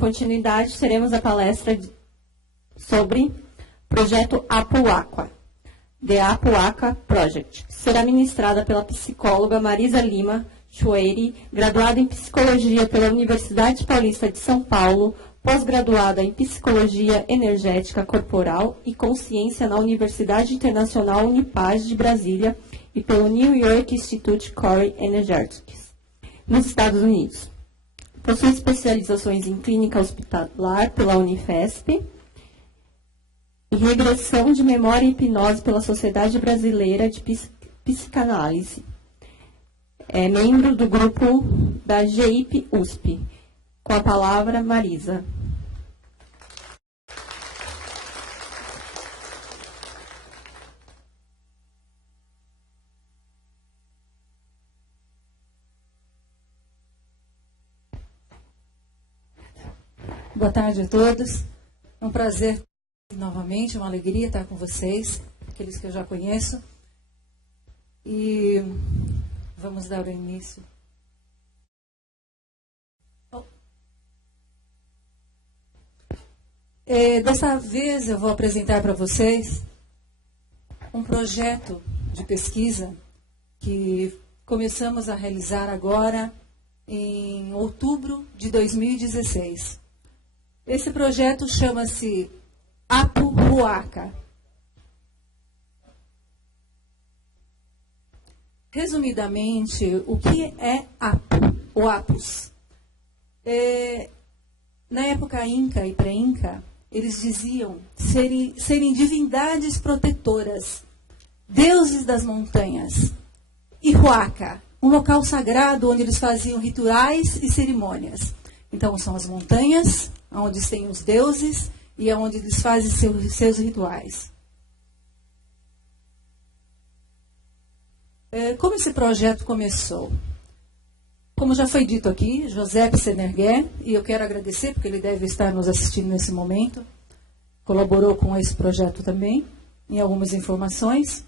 continuidade, teremos a palestra sobre projeto Apuaqua, The Apuaqua Project. Será ministrada pela psicóloga Marisa Lima Chueiri, graduada em Psicologia pela Universidade Paulista de São Paulo, pós-graduada em Psicologia Energética Corporal e Consciência na Universidade Internacional Unipaz de Brasília e pelo New York Institute Core Energetics, nos Estados Unidos. Possui especializações em clínica hospitalar pela Unifesp e regressão de memória e hipnose pela Sociedade Brasileira de Psicanálise. É membro do grupo da GIP USP. Com a palavra, Marisa. Boa tarde a todos. É um prazer novamente, uma alegria estar com vocês, aqueles que eu já conheço. E vamos dar o início. Dessa vez eu vou apresentar para vocês um projeto de pesquisa que começamos a realizar agora em outubro de 2016. Esse projeto chama-se Apuaqua. Resumidamente, o que é Apu, ou Apus? Na época Inca e pré-Inca, eles diziam serem divindades protetoras, deuses das montanhas. E Huaca, um local sagrado onde eles faziam rituais e cerimônias. Então, são as montanhas, onde tem os deuses e onde eles fazem seus rituais. Como esse projeto começou? Como já foi dito aqui, José Senergué, e eu quero agradecer, porque ele deve estar nos assistindo nesse momento, colaborou com esse projeto também, em algumas informações.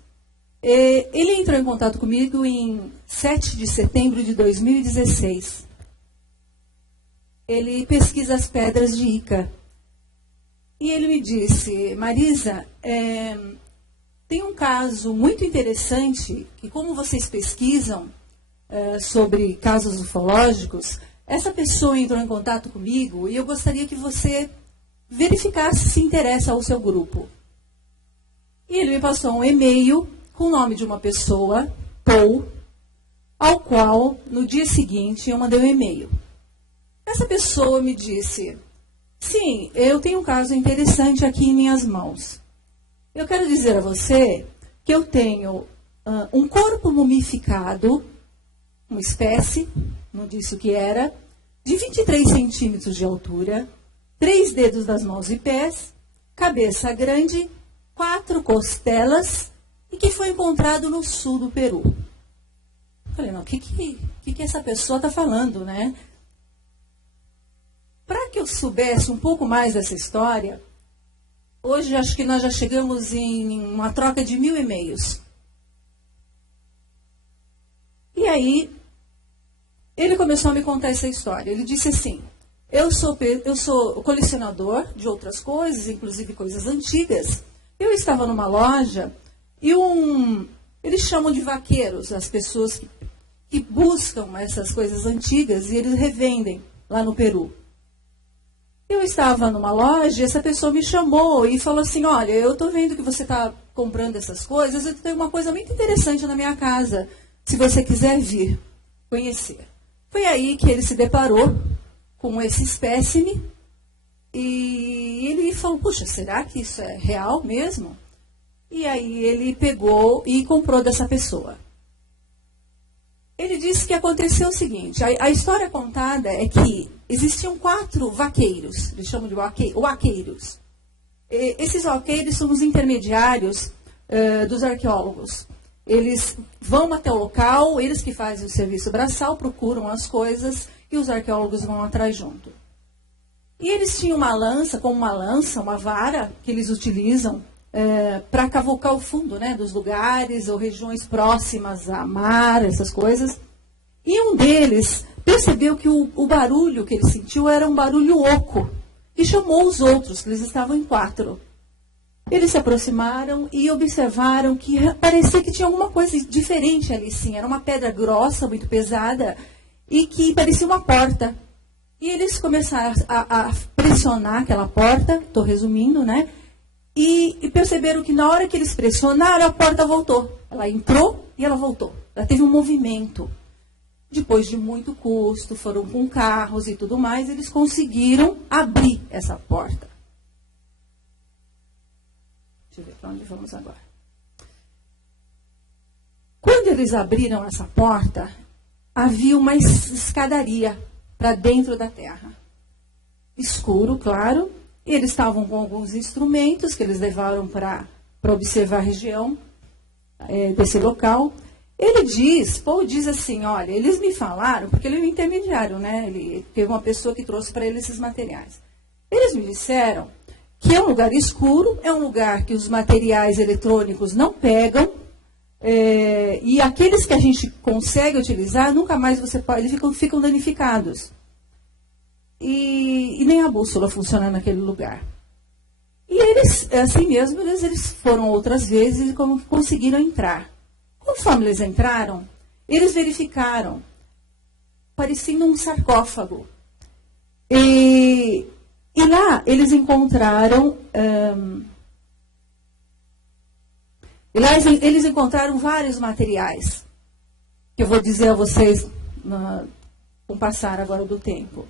Ele entrou em contato comigo em 7 de setembro de 2016. Ele pesquisa as pedras de Ica. E ele me disse, Marisa, tem um caso muito interessante, que como vocês pesquisam sobre casos ufológicos, essa pessoa entrou em contato comigo e eu gostaria que você verificasse se interessa ao seu grupo. E ele me passou um e-mail com o nome de uma pessoa, Paul, ao qual, no dia seguinte, eu mandei um e-mail. Essa pessoa me disse, sim, eu tenho um caso interessante aqui em minhas mãos. Eu quero dizer a você que eu tenho um corpo mumificado, uma espécie, não disse o que era, de 23 centímetros de altura, 3 dedos das mãos e pés, cabeça grande, 4 costelas e que foi encontrado no sul do Peru. Eu falei, não, o que essa pessoa está falando, né? Para que eu soubesse um pouco mais dessa história, hoje acho que nós já chegamos em uma troca de 1000 e-mails. E aí, ele começou a me contar essa história. Ele disse assim, eu sou colecionador de outras coisas, inclusive coisas antigas. Eu estava numa loja e eles chamam de vaqueiros, as pessoas que buscam essas coisas antigas e eles revendem lá no Peru. Eu estava numa loja e essa pessoa me chamou e falou assim, olha, eu estou vendo que você está comprando essas coisas, eu tenho uma coisa muito interessante na minha casa, se você quiser vir conhecer. Foi aí que ele se deparou com esse espécime e ele falou, puxa, será que isso é real mesmo? E aí ele pegou e comprou dessa pessoa. Ele disse que aconteceu o seguinte, a história contada é que existiam 4 vaqueiros, eles chamam de vaqueiros. Esses vaqueiros são os intermediários dos arqueólogos. Eles vão até o local, eles que fazem o serviço braçal, procuram as coisas e os arqueólogos vão atrás junto. E eles tinham uma lança, uma vara, que eles utilizam para cavocar o fundo, né, dos lugares ou regiões próximas a mar, essas coisas. E um deles percebeu que o barulho que ele sentiu era um barulho oco e chamou os outros, que eles estavam em 4. Eles se aproximaram e observaram que parecia que tinha alguma coisa diferente ali, sim. Era uma pedra grossa, muito pesada, e que parecia uma porta. E eles começaram a pressionar aquela porta, estou resumindo, né? E perceberam que na hora que eles pressionaram, a porta voltou. Ela entrou e ela voltou. Ela teve um movimento. Depois de muito custo, foram com carros e tudo mais, eles conseguiram abrir essa porta. Deixa eu ver para onde vamos agora. Quando eles abriram essa porta, havia uma escadaria para dentro da terra. Escuro, claro. E eles estavam com alguns instrumentos que eles levaram para observar a região desse local. Paul diz assim, olha, eles me falaram, porque ele é um intermediário, né? Ele teve uma pessoa que trouxe para ele esses materiais. Eles me disseram que é um lugar escuro, é um lugar que os materiais eletrônicos não pegam, e aqueles que a gente consegue utilizar, nunca mais você pode, eles ficam danificados. E nem a bússola funciona naquele lugar. E eles, assim mesmo, eles foram outras vezes e conseguiram entrar. Conforme eles entraram, eles verificaram, parecendo um sarcófago. E lá eles encontraram... eles encontraram vários materiais, que eu vou dizer a vocês com o passar agora do tempo.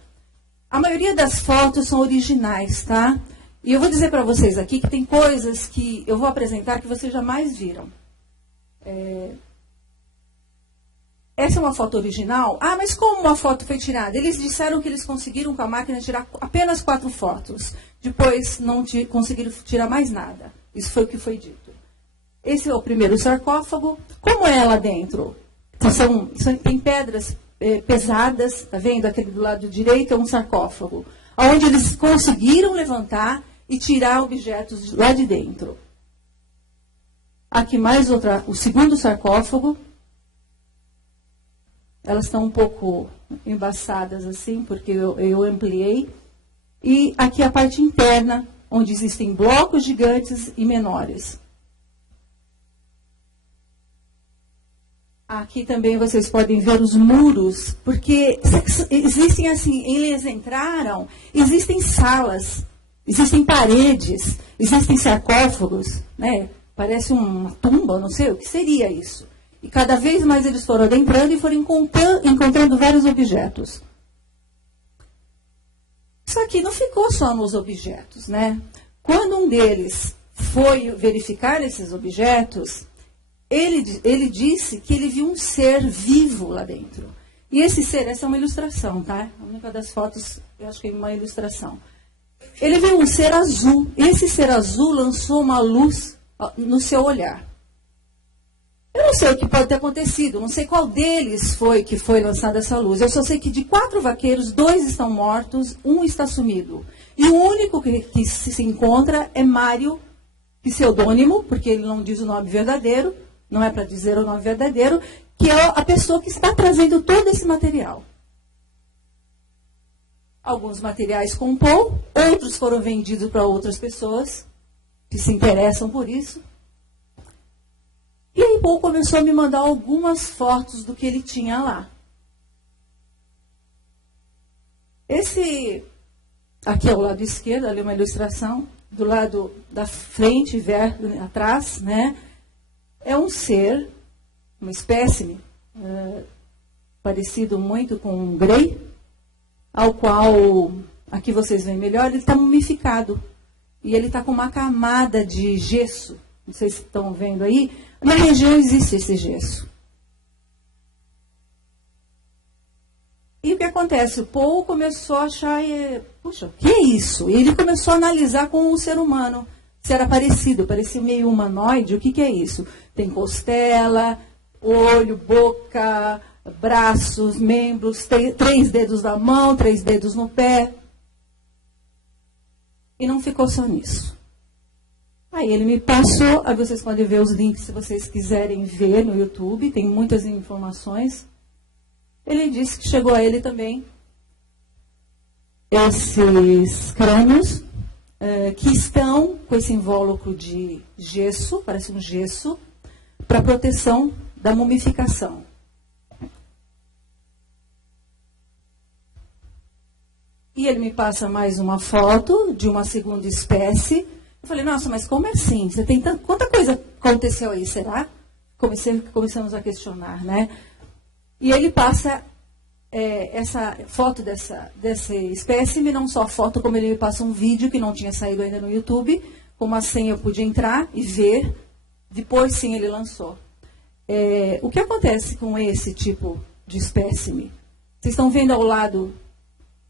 A maioria das fotos são originais, tá? E eu vou dizer para vocês aqui que tem coisas que eu vou apresentar que vocês jamais viram. Essa é uma foto original? Ah, mas como uma foto foi tirada? Eles disseram que eles conseguiram com a máquina tirar apenas 4 fotos. Depois não conseguiram tirar mais nada. Isso foi o que foi dito. Esse é o primeiro sarcófago. Como é lá dentro? Tem pedras pesadas, tá vendo? Aquele do lado direito é um sarcófago, onde eles conseguiram levantar e tirar objetos lá de dentro. Aqui mais o segundo sarcófago. Elas estão um pouco embaçadas assim, porque eu ampliei. E aqui a parte interna, onde existem blocos gigantes e menores. Aqui também vocês podem ver os muros, porque existem assim, eles entraram, existem salas, existem paredes, existem sarcófagos, né? Parece uma tumba, não sei o que seria isso. E cada vez mais eles foram adentrando e foram encontrando vários objetos. Só que não ficou só nos objetos, né? Quando um deles foi verificar esses objetos, ele disse que ele viu um ser vivo lá dentro. E esse ser, essa é uma ilustração, tá? A única das fotos, eu acho que é uma ilustração. Ele viu um ser azul. Esse ser azul lançou uma luz no seu olhar. Eu não sei o que pode ter acontecido, não sei qual deles foi que foi lançada essa luz. Eu só sei que de 4 vaqueiros, 2 estão mortos, 1 está sumido. E o único que se encontra é Mário, pseudônimo, porque ele não diz o nome verdadeiro, não é para dizer o nome verdadeiro, que é a pessoa que está trazendo todo esse material. Alguns materiais com Paul, outros foram vendidos para outras pessoas que se interessam por isso. E aí Paul começou a me mandar algumas fotos do que ele tinha lá. Esse aqui é o lado esquerdo, ali uma ilustração, do lado da frente, atrás, né? É um ser, uma espécime, parecido muito com um grey, ao qual, aqui vocês veem melhor, ele está mumificado. E ele está com uma camada de gesso. Não sei se estão vendo aí. Na região existe esse gesso. E o que acontece? O Paul começou a achar, puxa, o que é isso? E ele começou a analisar com o ser humano. Se era parecido, parecia meio humanoide. O que é isso? Tem costela, olho, boca, braços, membros, 3 dedos na mão, 3 dedos no pé. E não ficou só nisso. Aí ele me passou, aí vocês podem ver os links se vocês quiserem ver no YouTube, tem muitas informações. ele disse que chegou a ele também esses crânios que estão com esse invólucro de gesso, parece um gesso, para proteção da mumificação. E ele me passa mais uma foto de uma segunda espécie. Eu falei, nossa, mas como é assim? Você tem quanta coisa aconteceu aí, será? Começamos a questionar, né? E ele passa essa foto dessa espécime, não só foto, como ele me passa um vídeo que não tinha saído ainda no YouTube, com uma senha eu pude entrar e ver, depois sim ele lançou. O que acontece com esse tipo de espécime? Vocês estão vendo ao lado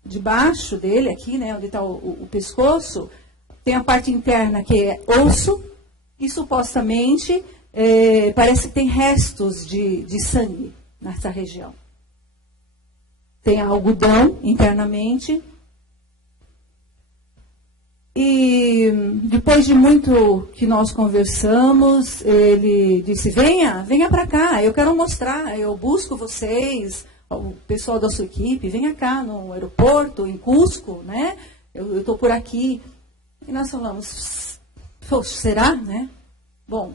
de baixo dele, aqui, né, onde está o pescoço, tem a parte interna que é osso, e supostamente parece que tem restos de sangue nessa região. Tem algodão internamente. E depois de muito que nós conversamos, ele disse, venha para cá, eu quero mostrar, eu busco vocês, o pessoal da sua equipe, venha cá no aeroporto, em Cusco, né? Eu estou por aqui. E nós falamos, poxa, será, né? Bom,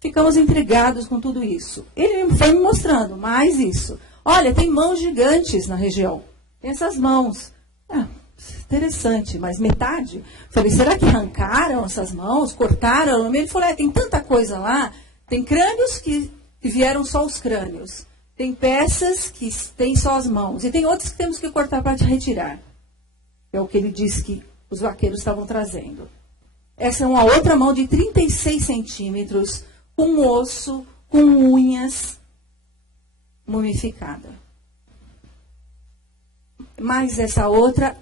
ficamos intrigados com tudo isso. Ele foi me mostrando mais isso. Olha, tem mãos gigantes na região. Tem essas mãos. Interessante, mas metade? Falei, será que arrancaram essas mãos? Cortaram? Ele falou, tem tanta coisa lá. Tem crânios que vieram só os crânios. Tem peças que tem só as mãos. E tem outras que temos que cortar para retirar. É o que ele disse que os vaqueiros estavam trazendo. Essa é uma outra mão de 36 centímetros, com osso, com unhas, mumificada. Mas essa outra,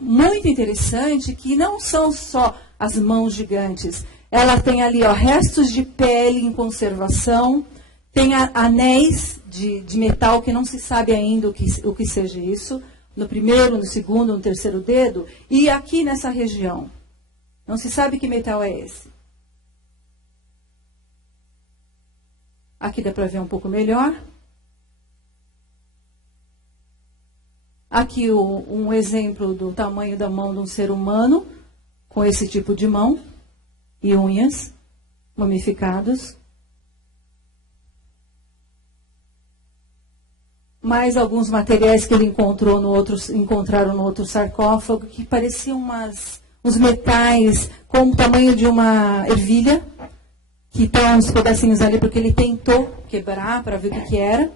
muito interessante, que não são só as mãos gigantes. Ela tem ali restos de pele em conservação, tem anéis de metal que não se sabe ainda o que seja isso, no primeiro, no segundo, no terceiro dedo, e aqui nessa região. Não se sabe que metal é esse. Aqui dá para ver um pouco melhor. Aqui um exemplo do tamanho da mão de um ser humano, com esse tipo de mão e unhas mumificados. Mais alguns materiais que ele encontraram no outro sarcófago, que pareciam uns metais com o tamanho de uma ervilha, que estão uns pedacinhos ali, porque ele tentou quebrar para ver o que era.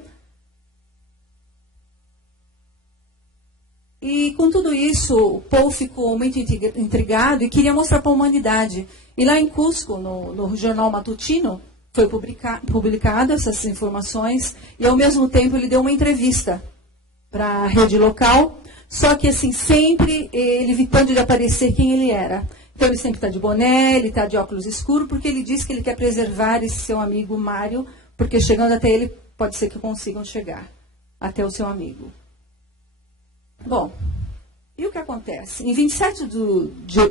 E com tudo isso, o Paul ficou muito intrigado e queria mostrar para a humanidade. E lá em Cusco, no jornal matutino, foi publicado essas informações, e ao mesmo tempo ele deu uma entrevista para a rede local, só que assim, sempre ele evitando de aparecer quem ele era. Então ele sempre está de boné, ele está de óculos escuros, porque ele diz que ele quer preservar esse seu amigo Mário, porque chegando até ele, pode ser que consigam chegar até o seu amigo. Bom, e o que acontece? Em 27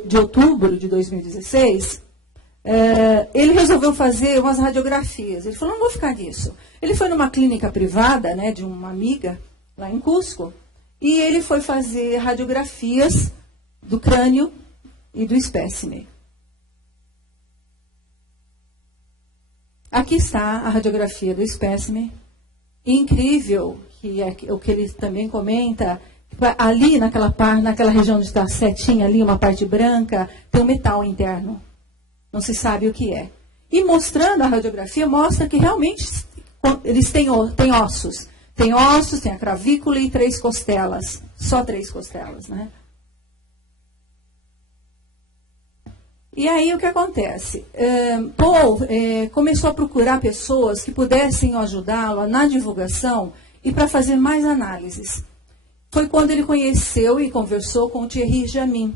de outubro de 2016, ele resolveu fazer umas radiografias. Ele falou, não vou ficar nisso. Ele foi numa clínica privada, né, de uma amiga, lá em Cusco, e ele foi fazer radiografias do crânio e do espécime. Aqui está a radiografia do espécime. Incrível, que é o que ele também comenta, ali naquela região onde está a setinha ali, uma parte branca, tem um metal interno. Não se sabe o que é. E mostrando a radiografia, mostra que realmente eles têm ossos. Tem ossos, tem a cravícula e 3 costelas. Só 3 costelas, né? E aí o que acontece? Paul começou a procurar pessoas que pudessem ajudá-lo na divulgação e para fazer mais análises. Foi quando ele conheceu e conversou com o Thierry Jamin,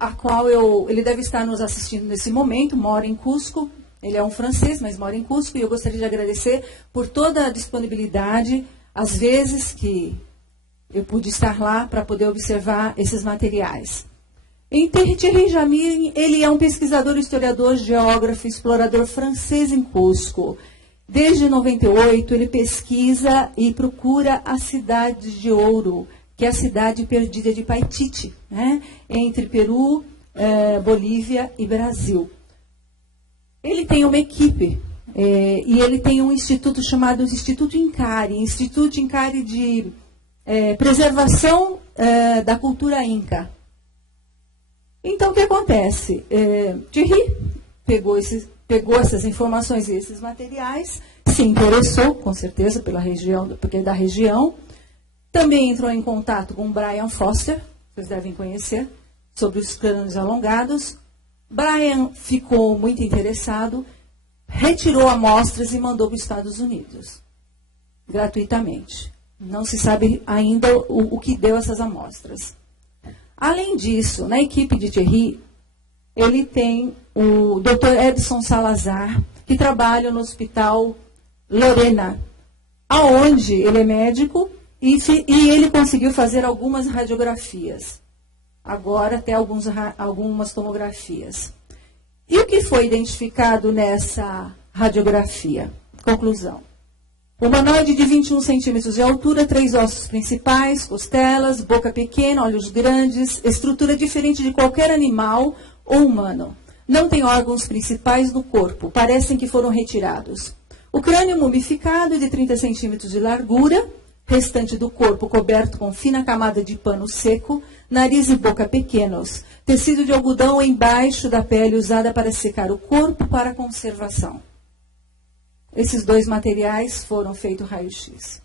a qual ele deve estar nos assistindo nesse momento, mora em Cusco. Ele é um francês, mas mora em Cusco, e eu gostaria de agradecer por toda a disponibilidade, às vezes que eu pude estar lá para poder observar esses materiais. Thierry Jamin, ele é um pesquisador, historiador, geógrafo, explorador francês em Cusco. Desde 98, ele pesquisa e procura a cidade de Ouro, que é a cidade perdida de Paititi, né? Entre Peru, Bolívia e Brasil. Ele tem uma equipe, e ele tem um instituto chamado Instituto Incari de preservação da cultura inca. Então, o que acontece? Thierry pegou essas informações e esses materiais, se interessou, com certeza, pela região, porque é da região. Também entrou em contato com Brian Foster, vocês devem conhecer, sobre os crânios alongados. Brian ficou muito interessado, retirou amostras e mandou para os Estados Unidos, gratuitamente. Não se sabe ainda o que deu essas amostras. Além disso, na equipe de Thierry, ele tem o Dr. Edson Salazar, que trabalha no Hospital Lorena, aonde ele é médico e ele conseguiu fazer algumas radiografias. Agora até algumas tomografias. E o que foi identificado nessa radiografia? Conclusão. Humanoide de 21 centímetros de altura, 3 ossos principais, costelas, boca pequena, olhos grandes, estrutura diferente de qualquer animal ou humano. Não tem órgãos principais no corpo, parecem que foram retirados. O crânio mumificado de 30 centímetros de largura, restante do corpo coberto com fina camada de pano seco, nariz e boca pequenos, tecido de algodão embaixo da pele usada para secar o corpo para conservação. Esses 2 materiais foram feitos raio-x.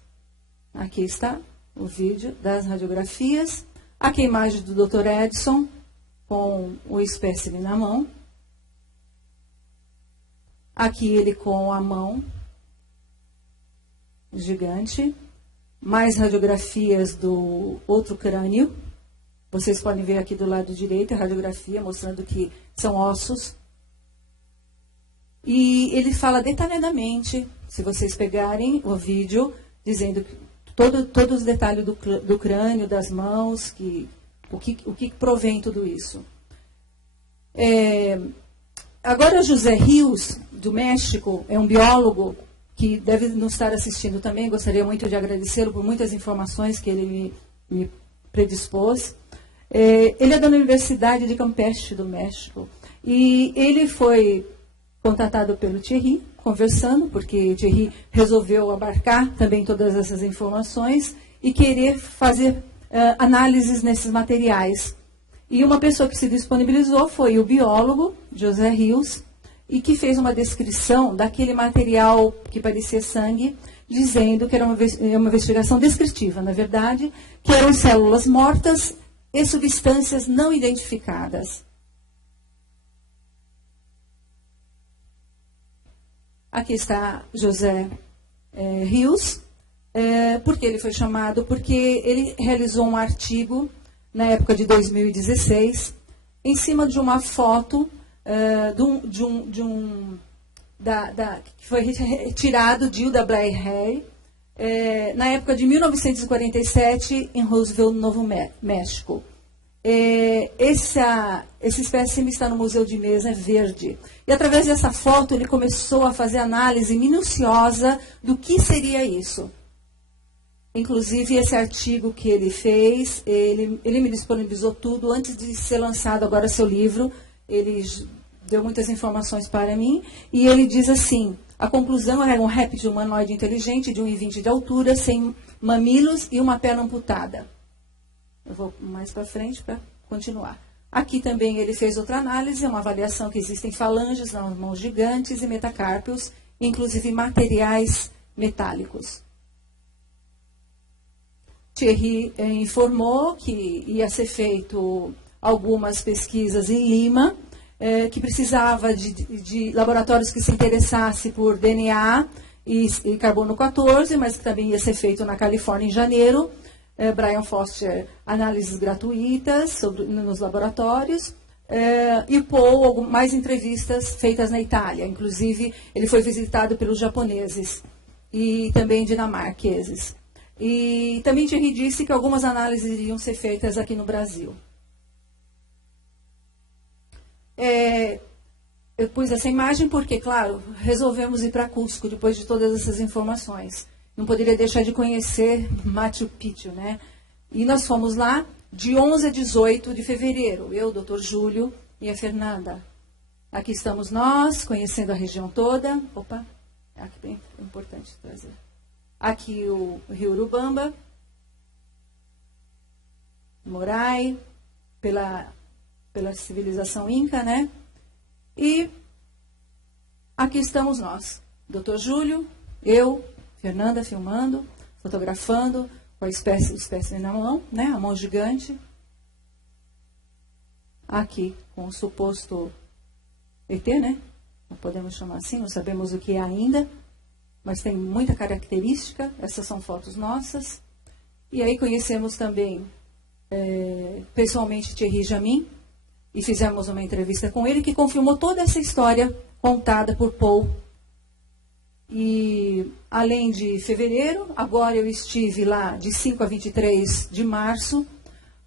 Aqui está o vídeo das radiografias. Aqui a imagem do Dr. Edson com o espécime na mão. Aqui ele com a mão gigante. Mais radiografias do outro crânio. Vocês podem ver aqui do lado direito a radiografia mostrando que são ossos. E ele fala detalhadamente, se vocês pegarem o vídeo, dizendo todos os detalhes do crânio, das mãos, o que provém tudo isso. Agora, José Rios, do México, é um biólogo que deve nos estar assistindo também. Gostaria muito de agradecê-lo por muitas informações que ele me predispôs. Ele é da Universidade de Campeche, do México. E ele foi contatado pelo Thierry, conversando, porque Thierry resolveu abarcar também todas essas informações e querer fazer análises nesses materiais. E uma pessoa que se disponibilizou foi o biólogo, José Rios, e que fez uma descrição daquele material que parecia sangue, dizendo que era uma investigação descritiva, na verdade, que eram células mortas e substâncias não identificadas. Aqui está José Rios. Por que ele foi chamado? Porque ele realizou um artigo na época de 2016, em cima de uma foto que foi retirado de Hilda Blair Hay, na época de 1947, em Roosevelt, Novo México. Esse espécime está no Museu de Mesa Verde. E através dessa foto ele começou a fazer análise minuciosa do que seria isso. Inclusive, esse artigo que ele fez, ele me disponibilizou tudo antes de ser lançado agora seu livro. Ele deu muitas informações para mim. E ele diz assim, a conclusão era um réptil humanoide inteligente de 1,20 de altura, sem mamilos e uma perna amputada. Eu vou mais para frente para continuar. Aqui também ele fez outra análise, uma avaliação que existem falanges nas mãos gigantes e metacárpios, inclusive materiais metálicos. Thierry informou que ia ser feito algumas pesquisas em Lima, que precisava de laboratórios que se interessassem por DNA e carbono 14, mas que também ia ser feito na Califórnia em janeiro. Brian Foster, análises gratuitas nos laboratórios, e Paul, mais entrevistas feitas na Itália. Inclusive, ele foi visitado pelos japoneses e também dinamarqueses. E também Thierry disse que algumas análises iriam ser feitas aqui no Brasil. eu pus essa imagem porque, claro, resolvemos ir para Cusco depois de todas essas informações. Não poderia deixar de conhecer Machu Picchu, né? E nós fomos lá de 11 a 18 de fevereiro. Eu, o Dr. Júlio e a Fernanda. Aqui estamos nós, conhecendo a região toda. Opa, aqui bem importante trazer. Aqui o Rio Urubamba, Morai, pela civilização Inca, né? E aqui estamos nós, Dr. Júlio, eu, Fernanda filmando, fotografando, com a espécime na mão, né? A mão gigante. Aqui, com o suposto ET, né? Não podemos chamar assim, não sabemos o que é ainda, mas tem muita característica. Essas são fotos nossas. E aí conhecemos também, pessoalmente, Thierry Jamin, e fizemos uma entrevista com ele, que confirmou toda essa história contada por Paul. E, além de fevereiro, agora eu estive lá de 5 a 23 de março,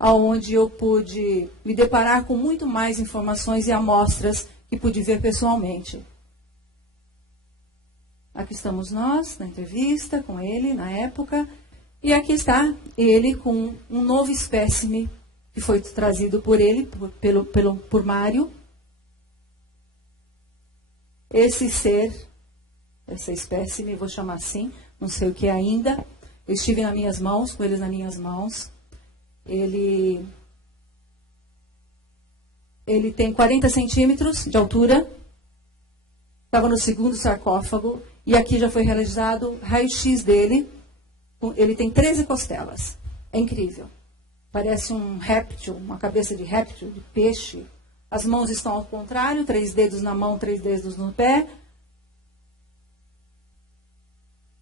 onde eu pude me deparar com muito mais informações e amostras que pude ver pessoalmente. Aqui estamos nós, na entrevista com ele, na época, e aqui está ele com um novo espécime que foi trazido por ele, por Mário. Esse ser, essa espécime, vou chamar assim, não sei o que é ainda. Eu estive nas minhas mãos, com eles nas minhas mãos. Ele tem 40 centímetros de altura. Estava no segundo sarcófago. E aqui já foi realizado raio-x dele. Ele tem 13 costelas. É incrível. Parece um réptil, uma cabeça de réptil, de peixe. As mãos estão ao contrário, 3 dedos na mão, 3 dedos no pé.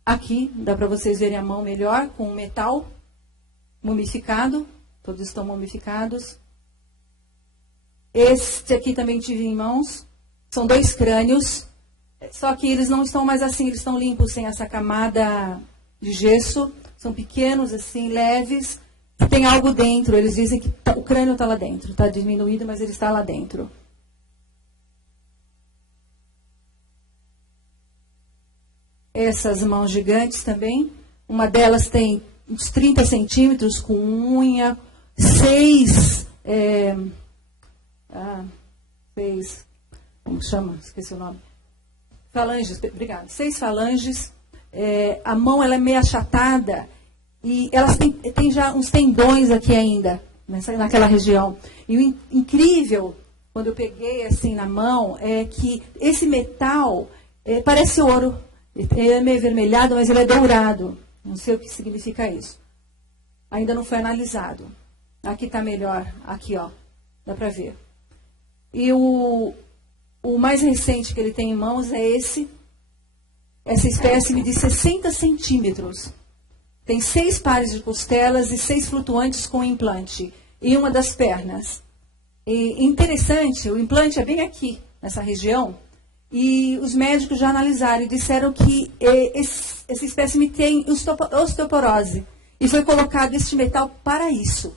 Aqui, dá para vocês verem a mão melhor, com metal mumificado. Todos estão mumificados. Este aqui também tive em mãos. São 2 crânios. Só que eles não estão mais assim, eles estão limpos, sem essa camada de gesso. São pequenos, assim, leves. Tem algo dentro, eles dizem que o crânio está lá dentro, está diminuído, mas ele está lá dentro. Essas mãos gigantes também, uma delas tem uns 30 centímetros com unha, 6, como chama? Esqueci o nome. Falanges, obrigada. 6 falanges, a mão ela é meio achatada, e elas têm já uns tendões aqui ainda, naquela região. E o incrível, quando eu peguei assim na mão, é que esse metal parece ouro. Ele é meio avermelhado, mas ele é dourado. Não sei o que significa isso. Ainda não foi analisado. Aqui está melhor. Aqui, ó. Dá para ver. E o mais recente que ele tem em mãos é essa espécime de 60 centímetros. Tem 6 pares de costelas e 6 flutuantes com implante. E uma das pernas. E interessante, o implante é bem aqui, nessa região. E os médicos já analisaram e disseram que esse espécime tem osteoporose. E foi colocado este metal para isso.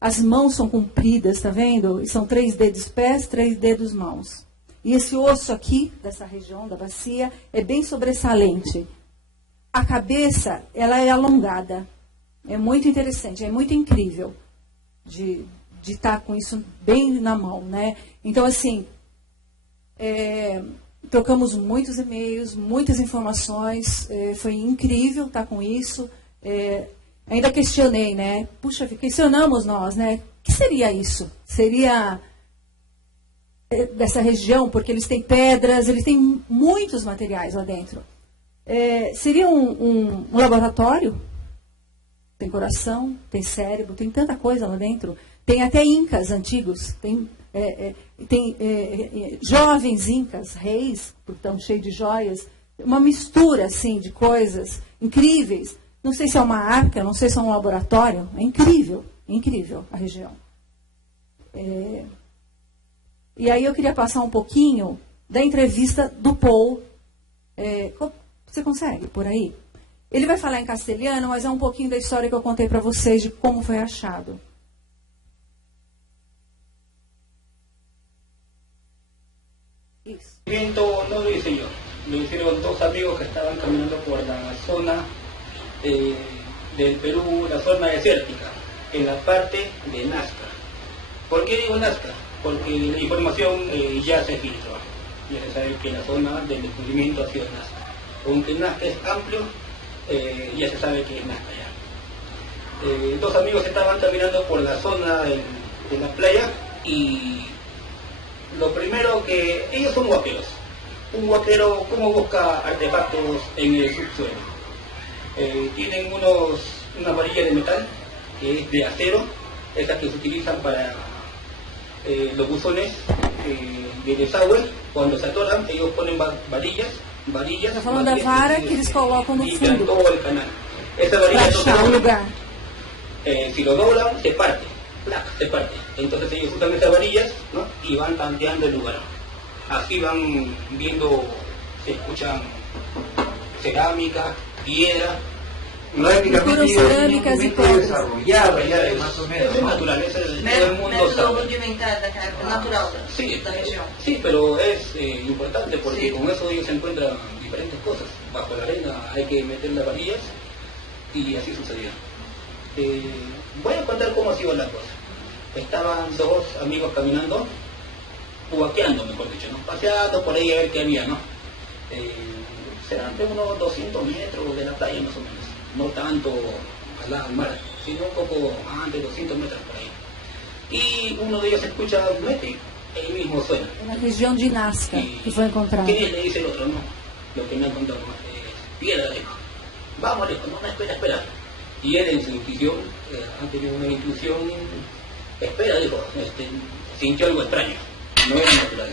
As mãos são compridas, está vendo? E são 3 dedos pés, 3 dedos mãos. E esse osso aqui, dessa região da bacia, é bem sobressalente. A cabeça, ela é alongada. É muito interessante, é muito incrível de estar com isso bem na mão, né? Então, assim, trocamos muitos e-mails, muitas informações, foi incrível estar com isso. Ainda questionei, né? Puxa, questionamos nós, né? O que seria isso? Seria dessa região, porque eles têm pedras, eles têm muitos materiais lá dentro. Seria um laboratório? Tem coração, tem cérebro, tem tanta coisa lá dentro. Tem até incas antigos, tem jovens incas, reis, porque estão cheios de joias. Uma mistura, assim, de coisas incríveis. Não sei se é uma arca, não sei se é um laboratório. É incrível a região. E aí eu queria passar um pouquinho da entrevista do Paul. Você consegue, por aí? Ele vai falar em castelhano, mas é um pouquinho da história que eu contei para vocês de como foi achado. No lo hice yo, lo hicieron dos amigos que estaban caminando por la zona del Perú, la zona desértica, en la parte de Nazca. ¿Por qué digo Nazca? Porque la información ya se filtró, ya se sabe que la zona del descubrimiento ha sido Nazca. Aunque Nazca es amplio, ya se sabe que es Nazca ya. Dos amigos estaban caminando por la zona de la playa y lo primero que ellos son huaqueros. Un huaquero, ¿cómo busca artefactos en el subsuelo? Tienen una varilla de metal que es de acero, esas que se utilizan para los buzones de desagüe. Cuando se atoran, ellos ponen varillas. Está falando da vara que eles colocam no fundo todo el canal. Esa varilla para achar o lugar. Si lo doblan, se parte. Se parte. Entonces ellos usan esas varillas, ¿no? Y van tanteando el lugar. Así van viendo, se escuchan cerámica, piedra. Procuram cerâmicas e pedras. Desarrollada ya, más o menos. Es natural, todo el mundo método sabe. rudimentar natural Sí, da região. sí, pero es importante porque sí, con eso ellos encuentran diferentes cosas. Bajo la arena hay que meter las varillas y así sucedió. Voy a contar cómo ha sido la cosa. Estaban dos amigos caminando, huaqueando, mejor dicho, ¿no? Paseando por ahí a ver qué había, ¿no? Serán de unos 200 metros de la playa más o menos, no tanto al mar, sino un poco antes, 200 metros por ahí. Y uno de ellos escucha mete, él mismo suena. Na região de Nazca, que foi encontrado. ¿Qué le dice el otro? No, lo que me han contado es piedra, dijo. Vamos, dijo, no, espera. Y él en su intuición, ha tenido una intuición, espera, dijo, sintió algo extraño, no era natural.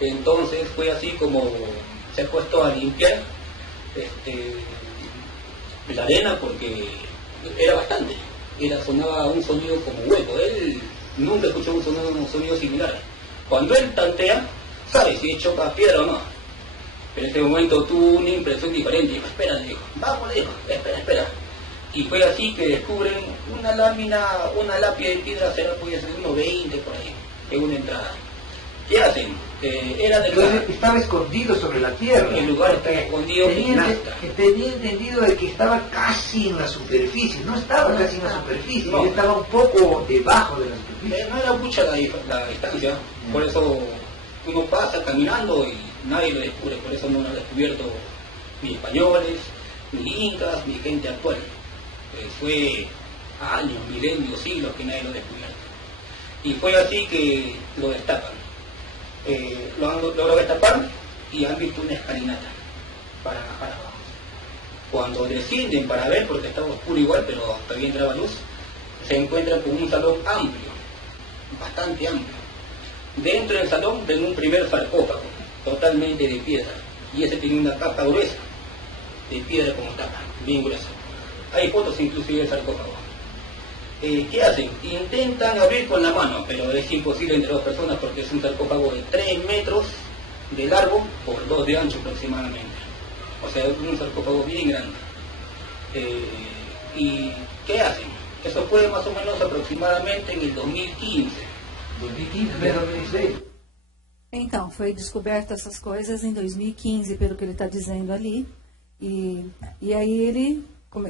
Entonces fue así como se ha puesto a limpiar la arena porque era bastante, sonaba un sonido como hueco, él nunca escuchó un sonido similar. Cuando él tantea, sabe si choca piedra o no, pero en ese momento tuvo una impresión diferente, dijo, espera, dijo, vamos, dijo, espera. Y fue así que descubren una lápida de piedra, será podía ser unos 20 por ahí, en una entrada. ¿Qué hacen? Era del lugar. Estaba escondido sobre la tierra. El lugar estaba escondido en Nazca. Tenía entendido de que estaba casi en la superficie. No estaba casi en la superficie, no. Estaba un poco debajo de la superficie. No era mucha la distancia, por eso uno pasa caminando y nadie lo descubre, por eso no lo han descubierto ni españoles, ni incas, ni gente actual. Fue años, milenios, siglos que nadie lo ha descubierto. Y fue así que lo destapan. Lo han logrado destapar y han visto una escalinata para abajo. Cuando descienden para ver, porque estaba oscuro igual, pero todavía entraba luz, se encuentran con un salón amplio, bastante amplio. Dentro del salón ven un primer sarcófago, totalmente de piedra, y ese tiene una capa gruesa, de piedra como tapa, bien gruesa. Hay fotos inclusive del sarcófago. ¿Qué hacen? Intentan abrir con la mano, pero es imposible entre dos personas porque es un sarcófago de 3 metros de largo por 2 de ancho aproximadamente. O sea, es un sarcófago bien grande. ¿Y qué hacen? Eso fue más o menos aproximadamente en el 2015. 2015, 2016. Então, foi descoberta essas coisas em 2015, pelo que ele está dizendo ali. E aí ele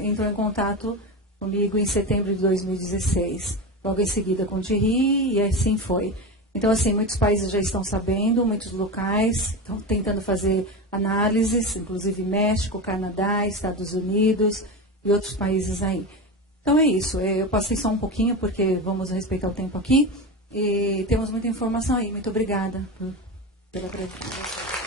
entrou em contato comigo em setembro de 2016. Logo em seguida com o Thierry, e assim foi. Então, assim, muitos países já estão sabendo, muitos locais estão tentando fazer análises, inclusive México, Canadá, Estados Unidos e outros países aí. Então é isso. Eu passei só um pouquinho, porque vamos respeitar o tempo aqui. E temos muita informação aí. Muito obrigada pela presença.